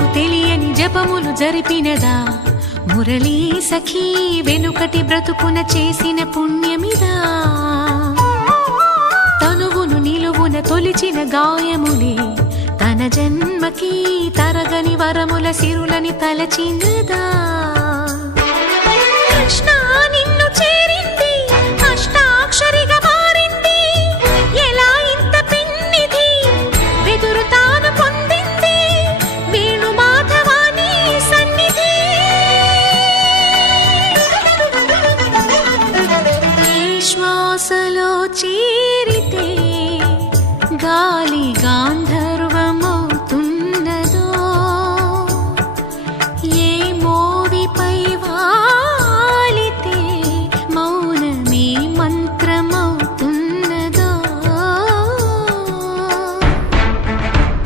తనకు తెలియని జపములు జరిపినదా మురళీ సఖీ వెనుకటి బ్రతుకున చేసిన పుణ్యమిదా తనువును నిలువున తొలిచిన గాయములే తన జన్మకి తరగని వరముల సిరులని తలచినదా